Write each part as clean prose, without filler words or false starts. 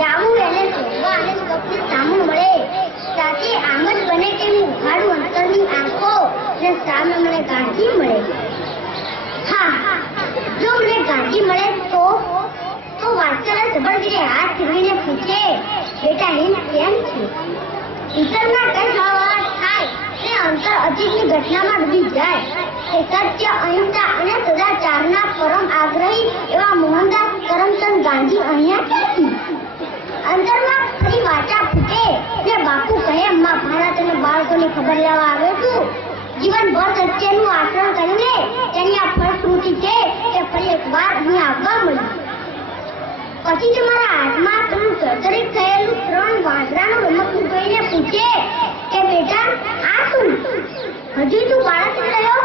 જાવું એને શોધવા અને સ્વપ્ન સામું મળે સાથે આમ જ બને કે હું ઉઘાડું અંતરની આંખો ને સામે મને ગાંધી મળે. હા, જો મને ગાંધી મળે તો વાત્સલ્ય સબળગીરે હાથ ફેરવીને પૂછે, બેટા હિંદ કેમ છે? ઈશ્વરના કઈ ભાવ થાય ને અંતર અજીતની ઘટનામાં ડૂબી જાય કે સત્ય, અહિંસા અને સદાચારના પરમ આગ્રહી એવા મોહનદાસ કરમચંદ ગાંધી અહીંયા ક્યાંથી? અંતરમાં ફરી વાચા ફૂટે ને બાપુ કહે, મહાભારત અને બાળકોની ખબર લેવા આવ્યો છું. જીવનભર સત્યનું આચરણ કરીને તેની આ ફળશ્રુતિ છે કે ફરી એકવાર અહીં આવવા મળ્યું. પછી તમારા હાથમાં પેલું જર્જરિત થયેલું 3 વાંદરાનું રમકડું જોઈને પૂછે કે બેટા આ શું? હજુ તું બાળક રહ્યો?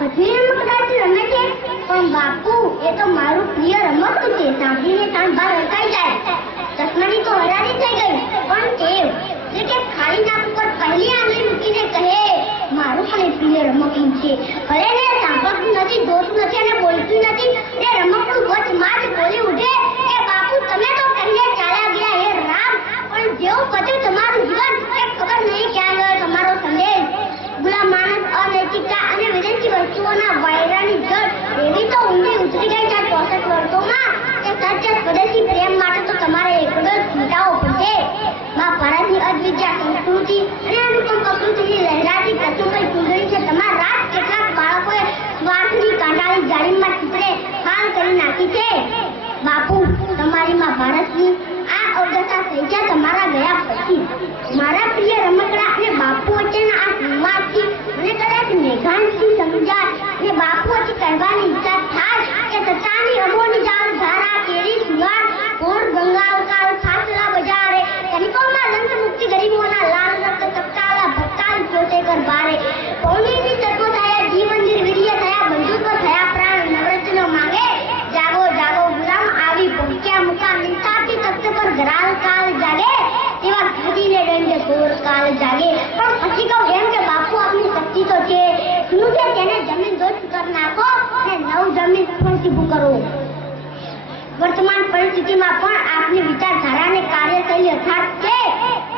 હજુ રમકડાથી રમે છે? પણ બાપુ એ તો મારું પ્રિય રમકડું છે. સાંભળીને કાન બહાર રકાઈ જાય. ચશ્માની તો હરારી થઈ ગઈ, પણ કેવ એટલે કે ખાલી નાક ઉપર પહેલી આંગળી મૂકીને કહે, મારું પણ એ પ્રિય રમકડું છે. ભલે ને સાંભળતું નથી, જોતું નથી અને બોલતું નથી, તે રમકડું વચમાં જ બોલી ઉઠે કે બાપુ તમે તો કહીને ચાલ્યા ગયા હે રામ, પણ જેવું પત્યું તમારું જીવન એ ખબર નહીં ક્યાં ગયો તમારો સંદેશ. ગુલામ માણસ, અનૈતિકતા અને વિદેશી વસ્તુઓના વાયરાની જળ એવી તો ઊંડી ઉતરી ગઈ છે 64 વર્ષોમાં કે સત્ય સ્વદેશી પ્રેમ માટે તો તમારે એકડો ચૂંટાવો પડશે. મહાભારતની અદ્વિત્યા સંસ્કૃતિ અને અનુપમ પ્રકૃતિની લહેરાતી પ્રતિમય ચૂંટણી છે. તમારા રાત કેટલાક બાળકોએ સ્વાર્થની કાંટાળી જાળીમાં ચીતરે હાલ કરી નાખી છે. બાપુ, તમારી મહાભારતની આ અવદશા થઈ છે તમારા ગયા પછી. મારા પ્રિય રમકડા અને બાપુ વચ્ચેના આ સંવાદથી મને કદાચ મેઘાંશથી સમજાય અને બાપુ વચ્ચે કહેવાની ઈચ્છા થાય કે સત્તાની અમોની જાળ ધારા કેરી સુગાર ઘોર ગંગા અવતાર ફાસલા બજારે કનિકોમાં લંક મુક્તિ ગરીબોના લાલ રક્ત તપતાલા ભક્તાલ જોતે કર બારે પૌર્ણિની તત્વ થયા જીવન નિર્વીર્ય થયા બંધુત્વ થયા પ્રાણ નવરત્નો માંગે. જાગો જાગો ગુલામ, આવી ભૂખ્યા મુકા મિંસાથી તખ્ત પર ધરાલ કાલ જાગે તેવા ઘડીને દંડ ઘોર કાલ જાગે. પણ પછી કહું એમ કે બાપુ આપની શક્તિ તો છે, શું છે તેને જમીન દોષ કર નાખો અને નવ જમીન સ્ફૂર્તિ ઊભું કરો. વર્તમાન પરિસ્થિતિમાં પણ આપની વિચારધારાને કાર્યશૈલી યથાર્થ છે.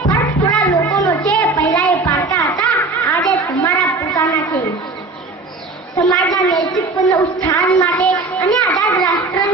ફર્ક થોડા લોકોનો છે. પહેલા એ પારકા હતા, આજે તમારા પોતાના છે. સમાજના નૈતિક સ્થાન માટે અને આઝાદ રાષ્ટ્ર